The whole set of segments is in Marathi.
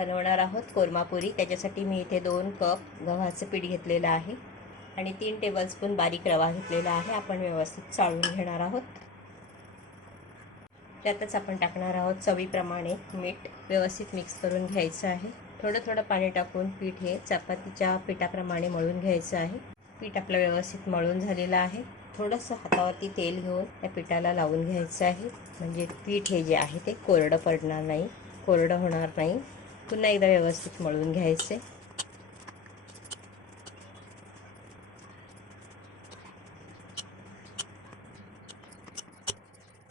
बनवणार आहोत कोरमा पुरी। त्याच्यासाठी मी इथे 2 कप गव्हाचं पीठ घेतलेलं आहे आणि 3 टेबलस्पून बारीक रवा घेतलेला आहे। आपण व्यवस्थित चाळून घेणार आहोत। त्यातच आपण टाकणार आहोत चवीप्रमाणे मीठ। व्यवस्थित मिक्स करून घ्यायचं आहे। थोडं थोडं पाणी टाकून पीठ हे चपातीच्या पिठाप्रमाणे मळून घ्यायचं आहे। पीठ आपलं व्यवस्थित मळून झालेलं आहे। थोडंसं हातावरती तेल घेऊन त्या पिठाला लावून घ्यायचं आहे, म्हणजे पीठ हे जे आहे ते कोरडं पडणार नाही, कोरडं होणार नाही। पुन्हा एकदा व्यवस्थित मळून घ्यायचे।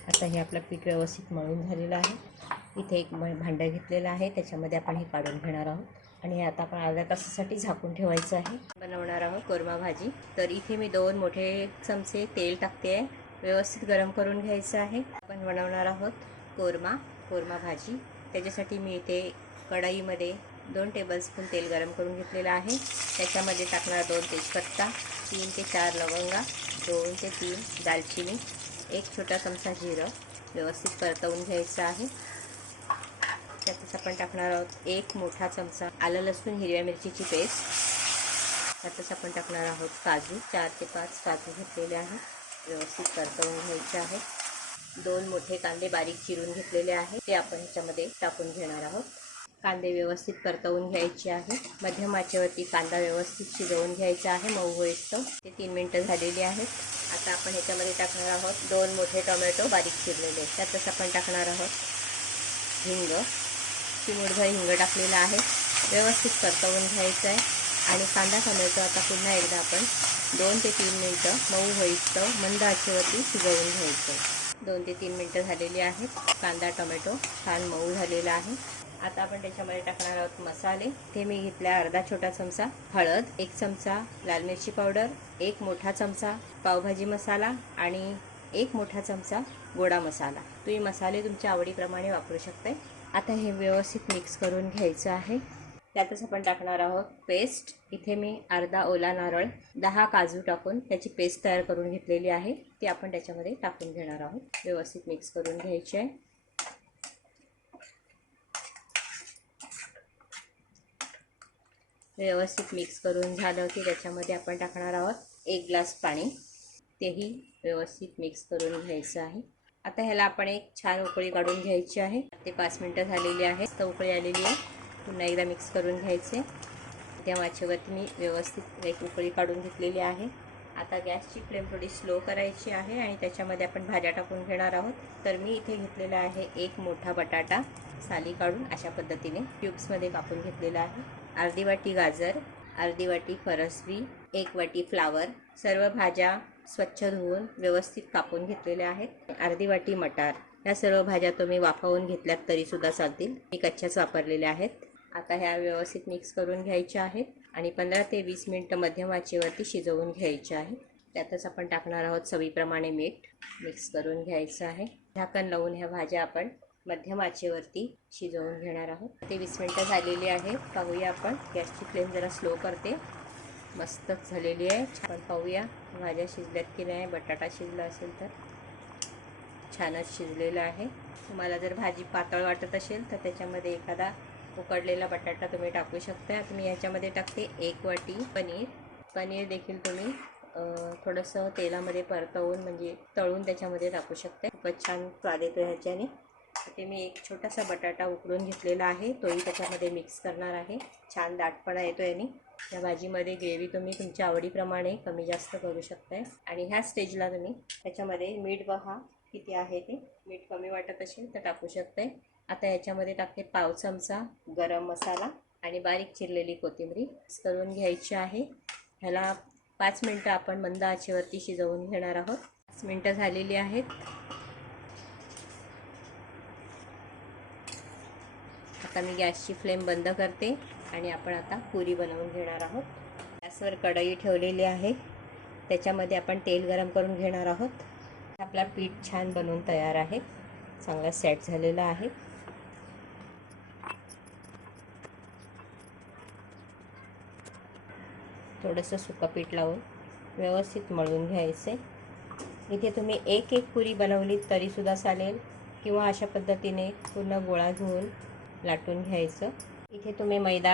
आता हे आपलं पीठ व्यवस्थित मळून झालेलं आहे। इथे एक भांडं घेतलेलं आहे, त्याच्यामध्ये आपण हे काढून घेणार आहोत आणि आता आपण अर्ध्या तासासाठी झाकून ठेवायचं आहे। बनवणार आहोत कोरमा भाजी। तर इथे मी 2 मोठे चमचे तेल टाकते आहे। व्यवस्थित गरम करून घ्यायचं आहे। आपण बनवणार आहोत कोरमा भाजी। त्याच्यासाठी मी इथे कढईमध्ये 2 टेबलस्पून तेल गरम करून घेतलेलं आहे। त्याच्यामध्ये टाकणार 2 तेजपत्ता, 3 ते 4 लवंगा, 2 ते 3 दालचिनी, 1 छोटा चमचा जिरं व्यवस्थित परतवून घ्यायचं आहे। त्यातच आपण टाकणार आहोत 1 मोठा चमचा आलं लसूण हिरव्या मिरचीची पेस्ट। त्यातच आपण टाकणार आहोत काजू, 4 ते 5 काजू घेतलेले आहेत, व्यवस्थित परतवून घ्यायचे आहेत। 2 मोठे कांदे बारीक चिरून घेतलेले आहेत, ते आपण ह्याच्यामध्ये टाकून घेणार आहोत। कांदे व्यवस्थित परतवून घ्यायचे आहे। मध्यम आचेवरती कांदा व्यवस्थित शिजवून घ्यायचा आहे, मऊ होईस्तोवर। ते 3 मिनिटं झालेली आहेत। आता आपण ह्याच्यामध्ये टाकणार आहोत 2 मोठे टोमॅटो बारीक चिरलेले। त्यातच आपण टाकणार आहोत हिंग, चिमूटभर हिंग टाकलेला आहे। व्यवस्थित परतवून घ्यायचं आहे आणि कांदा टोमॅटो आता पुन्हा एकदा आपण 2 ते 3 मिनिटं मऊ होईस्तोवर मंद आचेवरती शिजवून घ्यायचं। 2 ते 3 मिनिटं झालेली आहेत। कांदा टोमॅटो छान मऊ झालेला आहे। आता आपण त्याच्यामध्ये टाकणार आहोत मसाले। ते मी घेतला अर्धा छोटा चमचा हळद, 1 चमचा लाल मिरची पावडर, 1 मोठा चमचा पावभाजी मसाला आणि 1 मोठा चमचा गोडा मसाला। तुम्ही मसाले तुमच्या आवडीप्रमाणे वापरू शकता। आता हे व्यवस्थित मिक्स करून घ्यायचं आहे। त्यातच आपण टाकणार आहोत पेस्ट। इथे मी अर्धा ओला नारळ, 10 काजू टाकून त्याची पेस्ट तयार करून घेतलेली आहे, ती आपण त्याच्यामध्ये टाकून घेणार आहोत। व्यवस्थित मिक्स करून घ्यायचे आहे। व्यवस्थित मिक्स करून झालं की त्याच्यामध्ये आपण टाकणार आहोत 1 ग्लास पाणी, तेही व्यवस्थित मिक्स करून घ्यायचं आहे। आता ह्याला आपण एक छान उकळी काढून घ्यायची आहे। ते 5 मिनिटं झालेली आहे, तर उकळी आलेली आहे। पुन्हा एकदा मिक्स करून घ्यायचे। त्या माचेवरती मी व्यवस्थित एक उकळी काढून घेतलेली आहे। आता गॅसची फ्लेम थोडी स्लो करायची आहे आणि त्याच्यामध्ये आपण भाज्या टाकून घेणार आहोत। तर मी इथे घेतलेला आहे 1 मोठा बटाटा, साली काढून अशा पद्धतीने क्यूब्समध्ये कापून घेतलेला आहे। अर्धी वाटी गाजर, अर्धी वाटी फरसबी, 1 वाटी फ्लावर, सर्व भाज्या स्वच्छ धुवून व्यवस्थित कापून घेतलेल्या आहेत। अर्धी वाटी मटार। या सर्व भाज्या तुम्ही वाफवून घेतल्यात तरीसुद्धा चालतील, मी कच्च्याच वापरलेल्या आहेत। आता ह्या व्यवस्थित मिक्स करून घ्यायच्या आहेत आणि 15 ते 20 मिनिटं मध्यम आचेवरती शिजवून घ्यायचे आहे। त्यातच आपण टाकणार आहोत चवीप्रमाणे मीठ। मिक्स करून घ्यायचं आहे। झाकण लावून ह्या भाज्या आपण मध्यम आचेवरती शिजवून घेणार आहोत। ते 20 मिनिटं झालेली आहे। पाहूया आपण, गॅसची फ्लेम जरा स्लो करते। मस्तच झालेली आहे। आपण पाहूया भाज्या शिजल्यात की नाही। बटाटा शिजला असेल तर छानच शिजलेला आहे। तुम्हाला जर भाजी पातळ वाटत असेल तर त्याच्यामध्ये एखादा उकडलेला बटाटा तुम्ही टाकू शकता। तुम्ही याच्यामध्ये टाकते 1 वाटी पनीर देखील तुम्ही थोडंसं तेलामध्ये परतवून म्हणजे तळून त्याच्यामध्ये टाकू शकता। खूपच छान स्वाद येतो ह्याच्याने। ते मी 1 छोटासा बटाटा उकडून घेतलेला आहे, तोही त्याच्यामध्ये मिक्स करणार आहे। छान दाटपणा येतो याने। या भाजीमध्ये ग्रेव्ही तुम्ही तुमच्या आवडीप्रमाणे कमी जास्त करू शकताय। आणि ह्या स्टेजला तुम्ही त्याच्यामध्ये मीठ बघा किती आहे ते, मीठ कमी वाटत असेल तर टाकू शकताय। आता याच्यामध्ये टाकते पाव चमचा गरम मसाला आणि बारीक चिरलेली कोथिंबीर मिक्स करून घ्यायची आहे। ह्याला 5 मिनिटं आपण मंद आचेवरती शिजवून घेणार आहोत। 5 मिनिटं झालेली आहेत। आता मी गॅसची फ्लेम बंद करते आणि आपण आता पुरी बनवून घेणार आहोत। गॅसवर कढई ठेवलेली आहे, त्याच्यामध्ये आपण तेल गरम करून घेणार आहोत। आपला पीठ छान बनवून तयार आहे, चांगला सेट झालेला आहे। थोडंसं सुकं पीठ लावून व्यवस्थित मळून घ्यायचे। इथे तुम्ही एक पुरी बनवली तरीसुद्धा चालेल, किंवा अशा पद्धतीने पूर्ण गोळा घेऊन लाटून घ्यायचं इथे तुम्ही मैदा,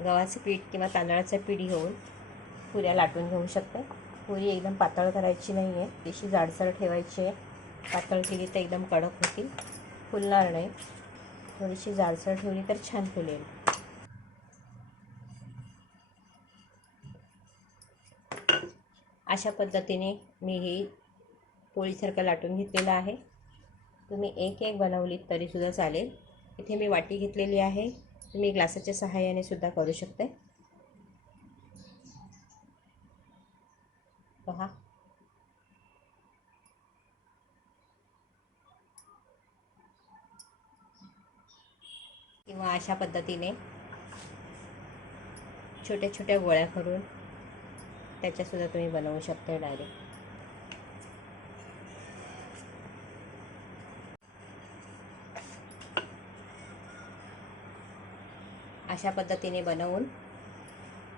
गव्हाचं पीठ किंवा तांदळाचं पीठ घेऊन पुऱ्या लाटून घेऊ शकता. पुरी एकदम पातळ करायची नाही आहे, थोडीशी जाडसर ठेवायची आहे. पातळ केली तर एकदम कडक होतील, फुलणार नाही. थोडीशी जाडसर ठेवली तर छान फुलेल. अशा पद्धतीने मी ही पोळीसारखं लाटून घेतलेलं आहे. तुम्ही एक एक बनवलीत तरीसुद्धा चालेल. इथे मी वाटी घेतलेली आहे, तुम्ही ग्लासाच्या सहाय्याने सुद्धा करू शकता. पहा, किंवा अशा पद्धतीने छोट्या छोट्या गोळ्या करून त्याच्यासुद्धा तुम्ही बनवू शकता डायरेक्ट. अशा पद्धतीने बनवून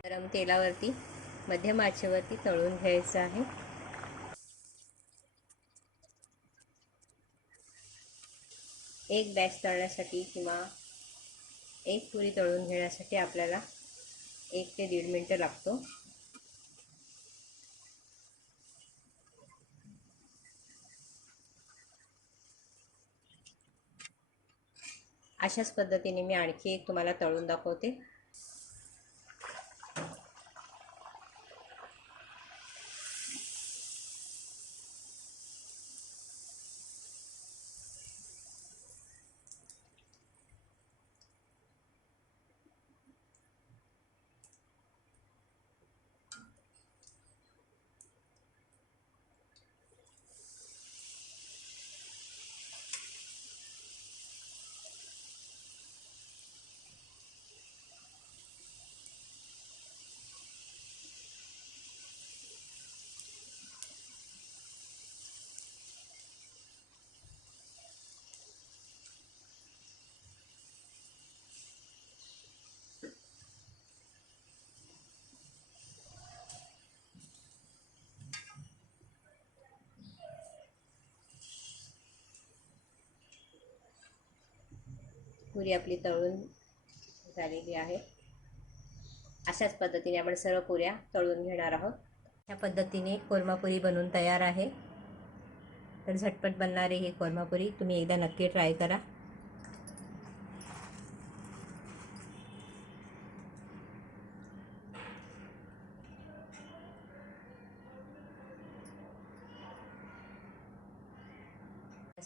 गरम तेलावरती मध्यम आचेवरती तळून घ्यायचं आहे. एक बॅच तळण्यासाठी किंवा एक पुरी तळून घेण्यासाठी आपल्याला 1 ते 1.5 मिनटं लागतो. अशाच पद्धतीने मी आणखी एक तुम्हाला तळून दाखवते. पुरी आपली तळून झालेली आहे. अशाच पद्धतीने आपण सर्व पुऱ्या तळून घेणार आहोत. ह्या पद्धतीने कोरमा पुरी बनवून तयार आहे. तर झटपट बनणारी ही कोरमा पुरी तुम्ही एकदा नक्की ट्राय करा.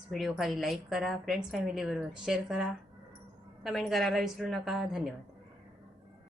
व्हिडिओ खाली लाईक करा, फ्रेंड्स फॅमिलीबरोबर शेअर करा, कमेंट करायला विसरू नका. धन्यवाद.